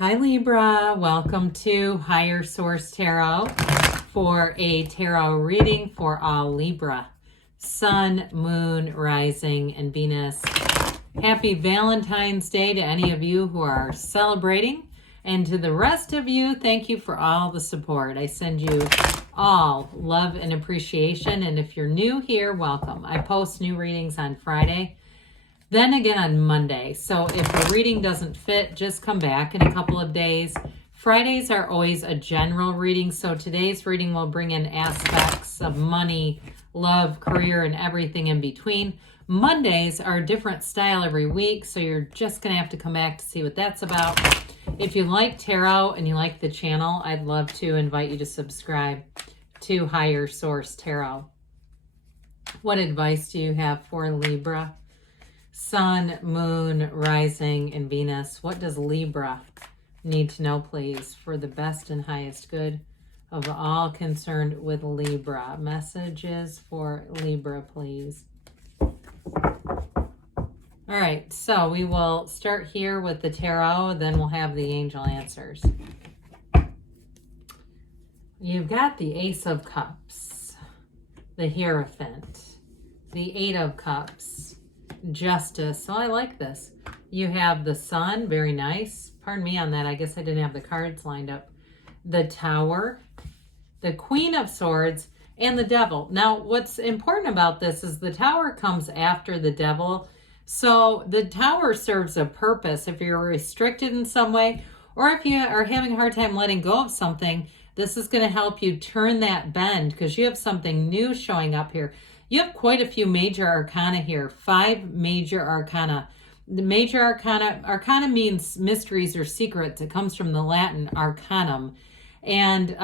Hi Libra, welcome to Higher Source Tarot for a tarot reading for all Libra, Sun, Moon, Rising, and Venus. Happy Valentine's Day to any of you who are celebrating, and to the rest of you, thank you for all the support. I send you all love and appreciation, and if you're new here, welcome. I post new readings on Friday, then again on Monday. So if a reading doesn't fit, just come back in a couple of days. Fridays are always a general reading, so today's reading will bring in aspects of money, love, career, and everything in between. Mondays are a different style every week, so you're just going to have to come back to see what that's about. If you like tarot and you like the channel, I'd love to invite you to subscribe to Higher Source Tarot. What advice do you have for Libra? Sun, Moon, Rising, and Venus. What does Libra need to know, please, for the best and highest good of all concerned with Libra? Messages for Libra, please. All right, so we will start here with the tarot, then we'll have the angel answers. You've got the Ace of Cups, the Hierophant, the Eight of Cups, Justice. So I like this. You have the Sun, very nice. Pardon me on that. I guess I didn't have the cards lined up. The Tower, the Queen of Swords, and the Devil. Now, what's important about this is the Tower comes after the Devil. So the Tower serves a purpose. If you're restricted in some way, or if you are having a hard time letting go of something, this is going to help you turn that bend because you have something new showing up here. You have quite a few major arcana here, 5 major arcana. The major arcana means mysteries or secrets. It comes from the Latin arcanum. And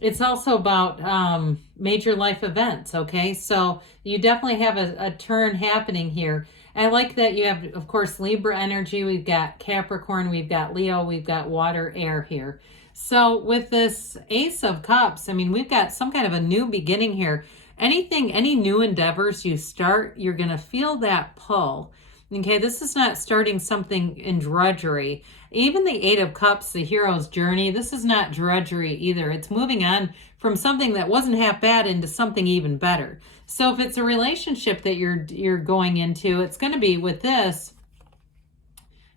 it's also about major life events, okay? So you definitely have a turn happening here. I like that you have, of course, Libra energy. We've got Capricorn, we've got Leo, we've got water, air here. So with this Ace of Cups, I mean, we've got some kind of a new beginning here. Any new endeavors you start, you're going to feel that pull. Okay, this is not starting something in drudgery. Even the Eight of Cups, the hero's journey, this is not drudgery either. It's moving on from something that wasn't half bad into something even better. So if it's a relationship that you're going into, it's going to be with this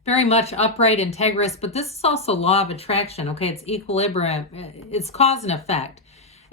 very much upright, integrous, but this is also law of attraction. Okay, it's equilibrium. It's cause and effect.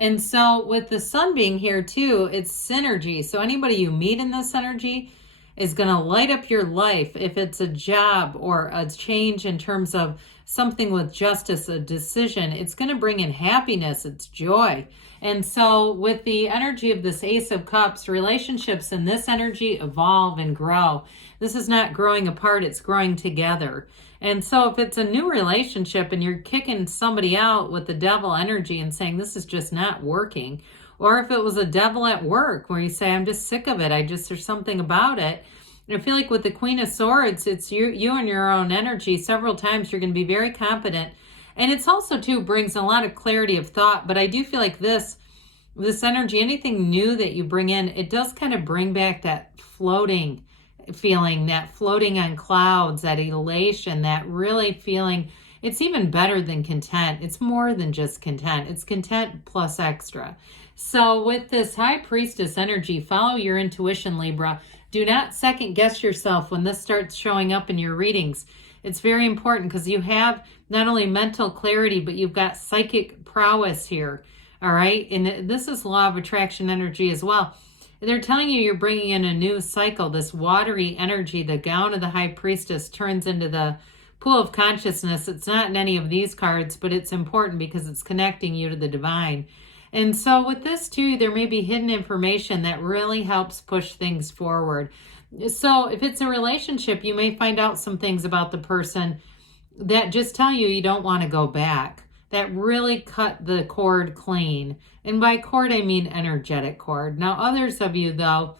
And so with the Sun being here too, it's synergy. So anybody you meet in this energy is going to light up your life. If it's a job or a change in terms of something with justice, a decision, it's going to bring in happiness. It's joy. And so with the energy of this Ace of Cups, relationships in this energy evolve and grow. This is not growing apart, it's growing together. And so if it's a new relationship and you're kicking somebody out with the Devil energy and saying this is just not working, or if it was a Devil at work where you say, I'm just sick of it, there's something about it. I feel like with the Queen of Swords, it's you and your own energy. Several times you're going to be very confident. And it's also too brings a lot of clarity of thought. But I do feel like this energy, anything new that you bring in, it does kind of bring back that floating feeling, that floating on clouds, that elation, that really feeling. It's even better than content. It's more than just content. It's content plus extra. So with this High Priestess energy, follow your intuition, Libra. Do not second guess yourself when this starts showing up in your readings. It's very important because you have not only mental clarity, but you've got psychic prowess here. All right. And this is law of attraction energy as well. They're telling you you're bringing in a new cycle. This watery energy, the gown of the High Priestess turns into the pool of consciousness. It's not in any of these cards, but it's important because it's connecting you to the divine. And so with this too, there may be hidden information that really helps push things forward. So if it's a relationship, you may find out some things about the person that just tell you don't want to go back. That really cut the cord clean. And by cord, I mean energetic cord. Now, others of you, though,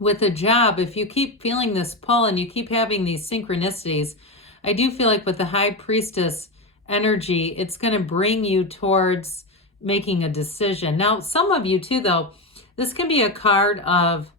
with a job, if you keep feeling this pull and you keep having these synchronicities, I do feel like with the High Priestess energy, it's going to bring you towards making a decision. Now, some of you, too, though, this can be a card of,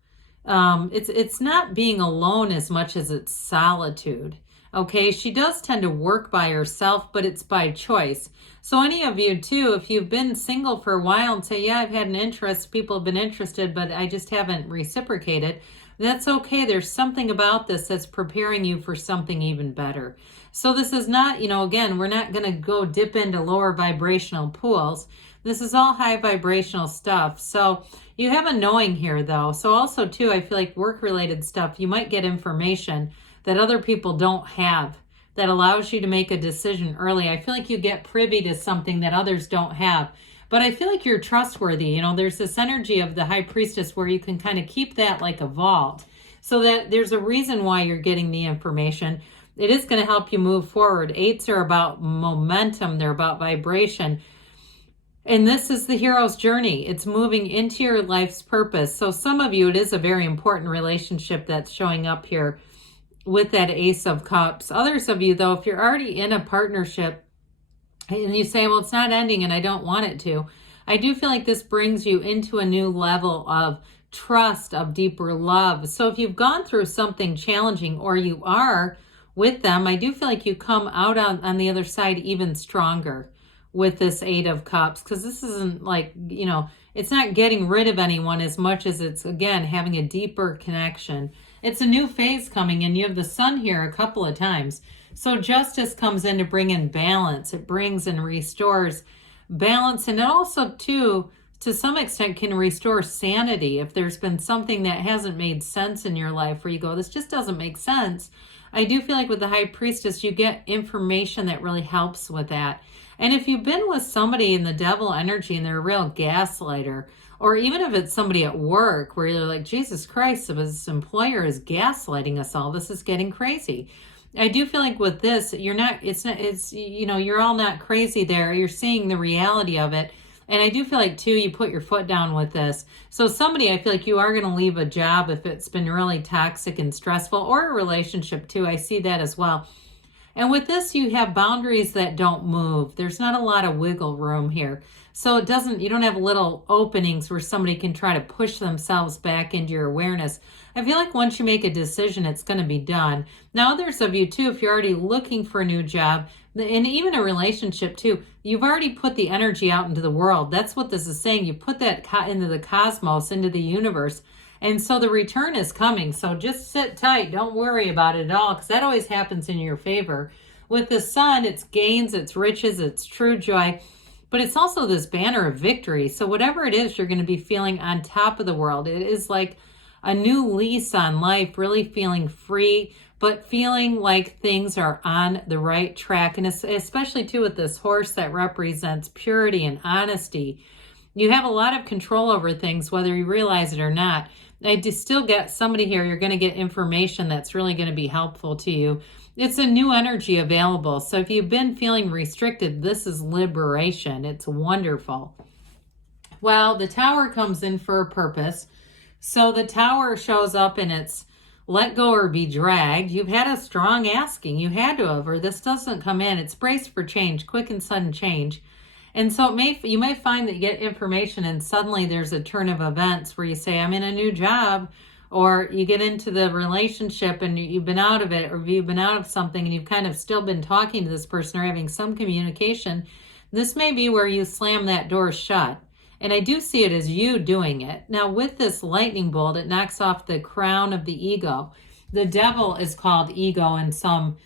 it's not being alone as much as it's solitude. Okay, she does tend to work by herself, but it's by choice. So any of you too, if you've been single for a while and say, yeah, I've had an interest, people have been interested, but I just haven't reciprocated, that's okay. There's something about this that's preparing you for something even better. So this is not, again, we're not going to go dip into lower vibrational pools. This is all high vibrational stuff. So you have a knowing here though. So also too, I feel like work related stuff, you might get information that other people don't have that allows you to make a decision early. I feel like you get privy to something that others don't have. But I feel like you're trustworthy. There's this energy of the High Priestess where you can kind of keep that like a vault so that there's a reason why you're getting the information. It is going to help you move forward. 8s are about momentum. They're about vibration. And this is the hero's journey. It's moving into your life's purpose. So some of you, it is a very important relationship that's showing up here with that Ace of Cups. Others of you, though, if you're already in a partnership and you say, well, it's not ending and I don't want it to, I do feel like this brings you into a new level of trust, of deeper love. So if you've gone through something challenging or you are with them, I do feel like you come out on the other side even stronger with this 8 of Cups, because this isn't like, it's not getting rid of anyone as much as it's, again, having a deeper connection. It's a new phase coming in. You have the Sun here a couple of times. So justice comes in to bring in balance. It brings and restores balance. And it also, too, to some extent can restore sanity. If there's been something that hasn't made sense in your life where you go, this just doesn't make sense. I do feel like with the High Priestess, you get information that really helps with that. And if you've been with somebody in the devil energy and they're a real gaslighter, or even if it's somebody at work where you're like, Jesus Christ, if this employer is gaslighting us all, this is getting crazy. I do feel like with this, you're all not crazy there. You're seeing the reality of it. And I do feel like too, you put your foot down with this. So somebody, I feel like you are going to leave a job if it's been really toxic and stressful, or a relationship too. I see that as well. And with this, you have boundaries that don't move. There's not a lot of wiggle room here. So you don't have little openings where somebody can try to push themselves back into your awareness. I feel like once you make a decision, it's going to be done. Now, others of you too, if you're already looking for a new job, and even a relationship too, you've already put the energy out into the world. That's what this is saying. You put that into the cosmos, into the universe. And so the return is coming. So just sit tight. Don't worry about it at all, because that always happens in your favor. With the Sun, it's gains, it's riches, it's true joy. But it's also this banner of victory. So whatever it is, you're going to be feeling on top of the world. It is like a new lease on life, really feeling free, but feeling like things are on the right track. And especially too with this horse that represents purity and honesty. You have a lot of control over things, whether you realize it or not. I do still get somebody here, you're going to get information that's really going to be helpful to you. It's a new energy available. So if you've been feeling restricted, this is liberation. It's wonderful. Well, the Tower comes in for a purpose. So the Tower shows up and it's let go or be dragged. You've had a strong asking. You had to have, or this doesn't come in. It's braced for change, quick and sudden change. And so you may find that you get information and suddenly there's a turn of events where you say, I'm in a new job, or you get into the relationship and you've been out of it, or you've been out of something and you've kind of still been talking to this person or having some communication. This may be where you slam that door shut. And I do see it as you doing it. Now with this lightning bolt, it knocks off the crown of the ego. The devil is called ego in some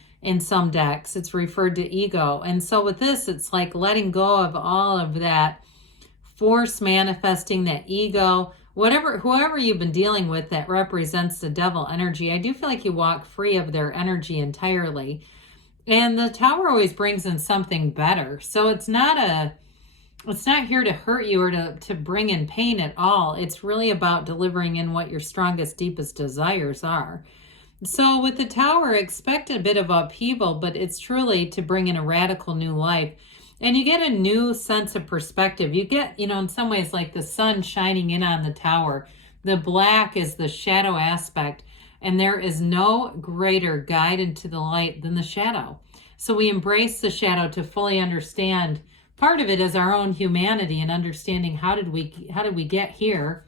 decks. It's referred to ego. And so with this, it's like letting go of all of that force manifesting, that ego, whoever you've been dealing with that represents the devil energy. I do feel like you walk free of their energy entirely. And the Tower always brings in something better. So it's not here to hurt you or to bring in pain at all. It's really about delivering in what your strongest, deepest desires are. So with the Tower, expect a bit of upheaval, but it's truly to bring in a radical new life. And you get a new sense of perspective. You get, in some ways like the sun shining in on the Tower. The black is the shadow aspect, and there is no greater guide into the light than the shadow. So we embrace the shadow to fully understand. Part of it is our own humanity and understanding how did we get here?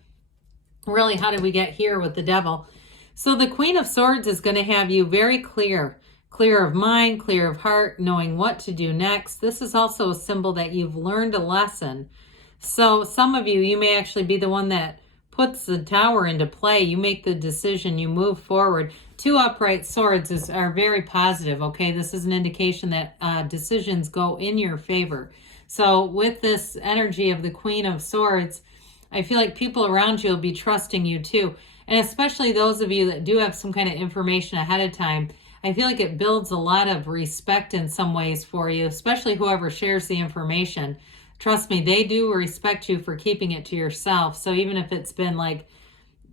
Really, how did we get here with the devil? So the Queen of Swords is going to have you very clear Clear of mind, clear of heart, knowing what to do next. This is also a symbol that you've learned a lesson. So some of you may actually be the one that puts the Tower into play. You make the decision, you move forward. 2 upright swords are very positive, okay? This is an indication that decisions go in your favor. So with this energy of the Queen of Swords, I feel like people around you will be trusting you too. And especially those of you that do have some kind of information ahead of time, I feel like it builds a lot of respect in some ways for you, especially whoever shares the information. Trust me, they do respect you for keeping it to yourself. So even if it's been like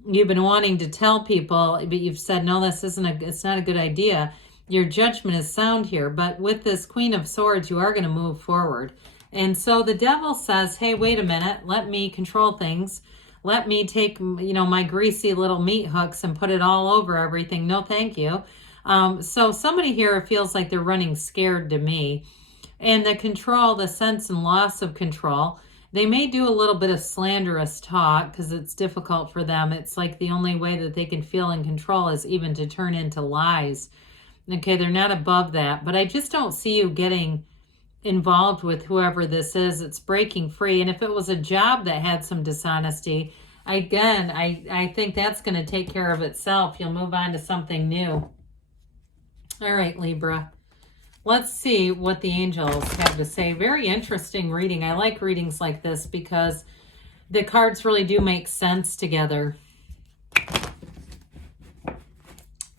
you've been wanting to tell people, but you've said, no, it's not a good idea, your judgment is sound here. But with this Queen of Swords, you are going to move forward. And so the devil says, hey, wait a minute, let me control things. Let me take, my greasy little meat hooks and put it all over everything. No, thank you. So somebody here feels like they're running scared to me. And the control, the sense and loss of control, they may do a little bit of slanderous talk because it's difficult for them. It's like the only way that they can feel in control is even to turn into lies. Okay, they're not above that. But I just don't see you getting involved with whoever this is. It's breaking free. And if it was a job that had some dishonesty, again, I think that's going to take care of itself. You'll move on to something new. All right, Libra. Let's see what the angels have to say. Very interesting reading. I like readings like this because the cards really do make sense together.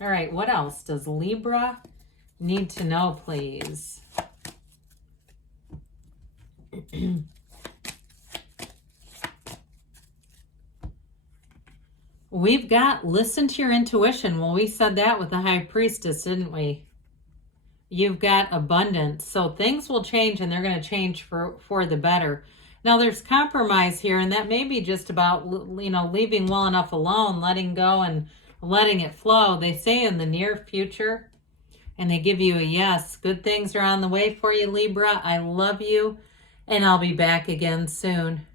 All right, what else does Libra need to know, please? We've got listen to your intuition. Well, we said that with the High Priestess, didn't we? You've got abundance. So things will change, and they're going to change for the better. Now, there's compromise here, and that may be just about, leaving well enough alone, letting go and letting it flow. They say in the near future, and they give you a yes. Good things are on the way for you, Libra. I love you, and I'll be back again soon.